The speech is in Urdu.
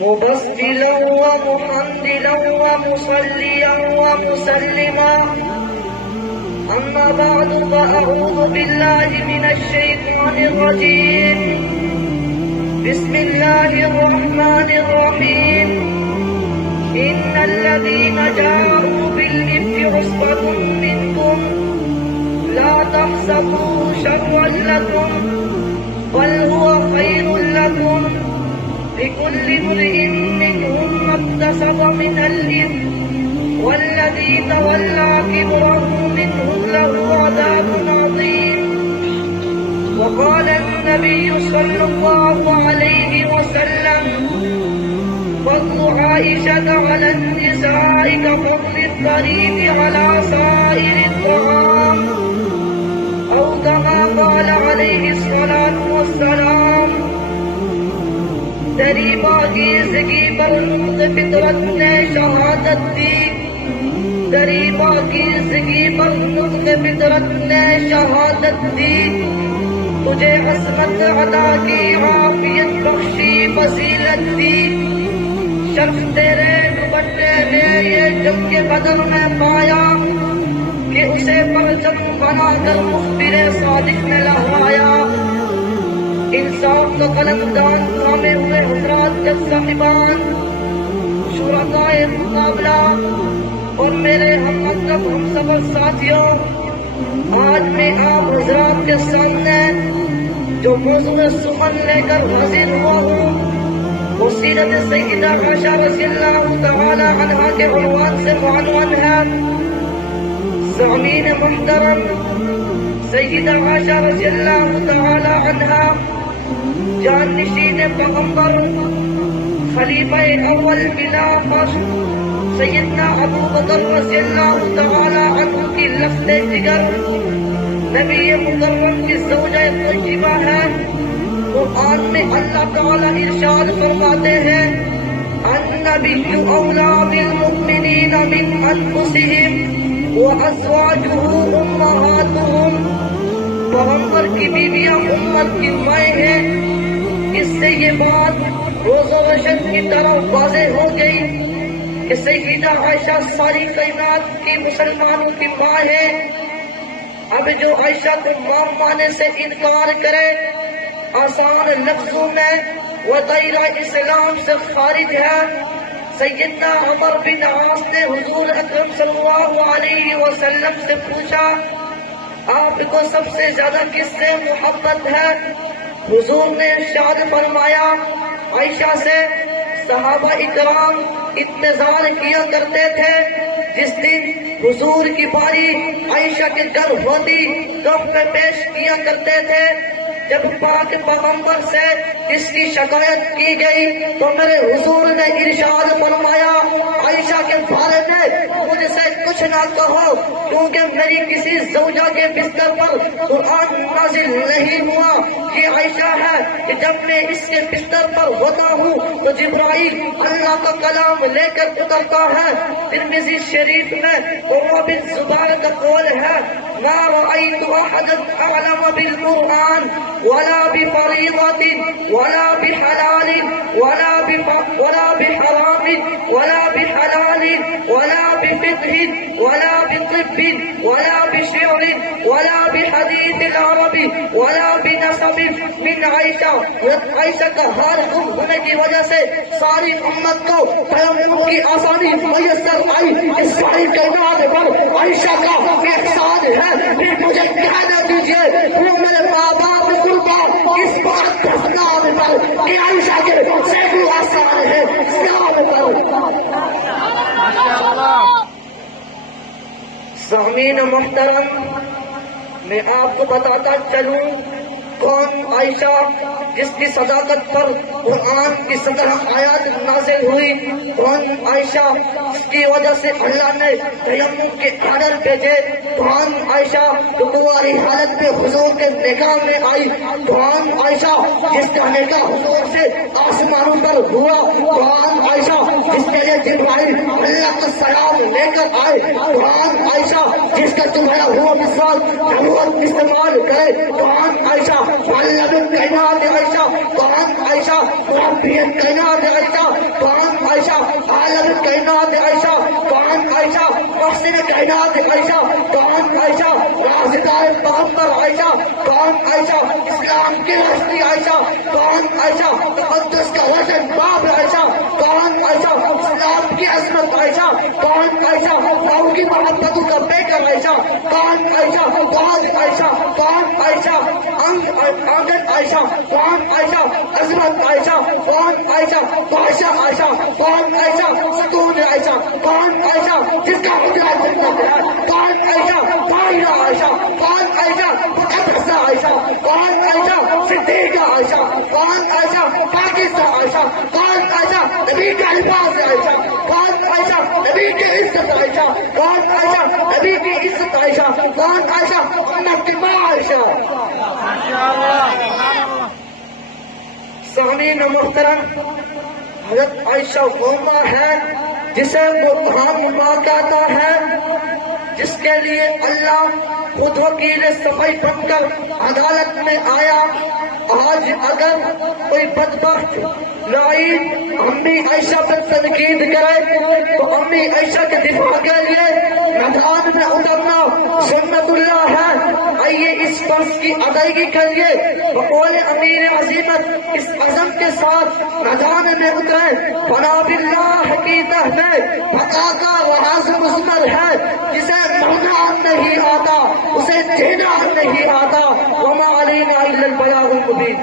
مبشرا ومحمدا ومصليا ومسلما. أما بعد فأعوذ بالله من الشيطان الرجيم. بسم الله الرحمن الرحيم. إن الذين جاءوا بالإفك عصبة منكم لا تحسبوه شرا لكم بل هو خير لكم. لكل امرئ منهم ما اكتسب من الإثم والذي تولى كبره منهم له عذاب عظيم. وقال النبي صلى الله عليه وسلم: فضل عائشة على النساء كفضل الثريد على سائر الطعام، أو كما قال عليه الصلاة والسلام. تیری پاکیزگی پر نطق فطرت نے شہادت دی، تیری پاکیزگی پر نطق فطرت نے شہادت دی. تجھے عصمت عطا کی، عافیت بخشی، فضیلت دی. شخص تیرے دوپٹے میں یہ جم کے بدر میں پایا کہ اسے پرچم بنا کر مخبر صادق نے لہرایا. انصاف کا قلمدان تھامے ہوئے حضرات کے صاحبان، شرکائے مقابلہ اور میرے ہم مطلب ہم سفر ساتھیوں، آج میں آپ حضرات کے سامنے جو موضوع سخن لے کر حاضر ہوا ہوں وہ سیرت سیدہ عائشہ رضی اللہ تعالی عنہا کے عنوان سے معنون ہے. سامعین محترم، سیدہ عائشہ رضی اللہ تعالی عنہا جان نشین پیغمبر، خلیفہ اول بلا فخر سیدنا ابو بکر رضی اللہ تعالی عنہ کی لفظ جگر، نبی مکرم کی زوجہ طیبہ ہے. قرآن میں اللہ تعالی ارشاد فرماتے ہیں: النبی اولیٰ بالمؤمنین من انفسہم وازواجہ امہاتہم. پیغمبر کی بیویاں امت کی مائیں ہیں. اس سے یہ بات روز و روشن کی طرح واضح ہو گئی کہ سیدہ عائشہ ساری کائنات کی مسلمانوں کی ماں ہے. اب جو عائشہ کو ماں مانے سے انکار کرے آسان لفظوں میں وہ دائرہ اسلام سے خارج ہے. سیدنا عمر بن عاص نے حضور اکرم صلی اللہ علیہ وسلم سے پوچھا: آپ کو سب سے زیادہ کس سے محبت ہے؟ حضور نے ارشاد فرمایا عائشہ سے. صحابہ اکرام انتظار کیا کرتے تھے جس دن حضور کی باری عائشہ کے گھر ہوتی تو پہ پیش کیا کرتے تھے. جب پاک پیغمبر سے اس کی شکایت کی گئی تو میرے حضور نے ارشاد فرمایا عائشہ کے بارے میں مجھ سے کچھ نہ کہو، کیونکہ میری کسی زوجہ کے بستر پر قرآن نازل نہیں ہوا. یہ عائشہ ہے کہ جب میں اس کے بستر پر ہوتا ہوں تو جبرائیل اللہ کا کلام لے کر اترتا ہے. ترمذی شریف میں عروہ بن زبیر کا قول ہے: ما رأيت أحدا أعلم بالقرآن ولا بفريضة ولا بحلال ولا بحرام ولا بحلال ولا بفقه ولا بطب ولا بشعر ولا بحديث العرب ولا بنسب من عائشہ. عائشہ کا ہار گم ہونے کی وجہ سے ساری امت کو پیغمبر کی آسانی میسر آئی. اس ساری کائنات پر عائشہ کا احسان ہے. پھر مجھے کہنا دیجیے وہ میرے ماں باپ قربان اس بات پر کہ عائشہ کے سینکڑوں آسان ہے. سامعین محترم، میں آپ کو بتاتا چلوں کون عائشہ جس کی صداقت پر قرآن کی 17 آیات نازل ہوئی. کون عائشہ جس کی وجہ سے اللہ نے تیمم کے آرڈر بھیجے. کون عائشہ جو تمہاری حالت میں حضور کے نکاح میں آئی. کون عائشہ جس کا نکاح حضور سے آسمانوں پر ہوا. کون عائشہ جس کے کہ جبرائیل اللہ کا سلام لے کر آئے، قرآن عائشہ جس کا تمہارا ہوا مثال نبوت استعمال کرے، قرآن عائشہ معلم کائنات عائشہ، قرآن عائشہ ربیت کائنات عائشہ، قرآن عائشہ عالم کائنات عائشہ، قرآن عائشہ محسن کائنات عائشہ، قرآن عائشہ رازقہ پیغمبر عائشہ، قرآن عائشہ اسلام کی روشنی عائشہ، قرآن عائشہ تقدس کا وزن باب عائشہ، قرآن عائشہ اسلام کی عظمت عائشہ، قرآن عائشہ ماؤں کی محبتوں کا بیکر عائشہ، قرآن عائشہ قرآن عائشہ قرآن عائشہ آنگن عائشہ، قرآن عائشہ عظمت عائشہ، قرآن عائشہ بادشاہ عائشہ، قرآن عائشہ ستون عائشہ، قرآن عائشہ جس کا قدرت جنت ہے، قرآن عائشہ طاہرہ عائشہ، قرآن عائشہ مقدسہ عائشہ، قرآن عائشہ صدیقہ عائشہ، قرآن عائشہ پاکستہ عائشہ، قرآن عائشہ نبی کا لباس عائشہ، قرآن عائشہ نبی کی عزت عائشہ، قرآن عائشہ نبی کی عزت عائشہ، قرآن عائشہ امت کی ماں عائشہ۔ سامعین محترم، حضرت عائشہ وہ ماں ہے جسے وہ ماں کہتا ہے، جس کے لیے اللہ خود وکیل صفائی بن کر عدالت میں آیا۔ آج اگر کوئی بدبخت لعین امی عائشہ پر تنقید کرے تو امی عائشہ کے دفاع کے لیے میدان میں اترنا سنت اللہ ہے۔ آئیے اس فرض کی ادائیگی کریے، بقول امیر عظیمت اس عزم کے ساتھ میدان میں اترے۔ فنا باللہ کی تحت بقا کا راز مضمر ہے، جسے مرنا نہیں آتا اسے جینا نہیں آتا، وما علینا الا البلاغ المبین۔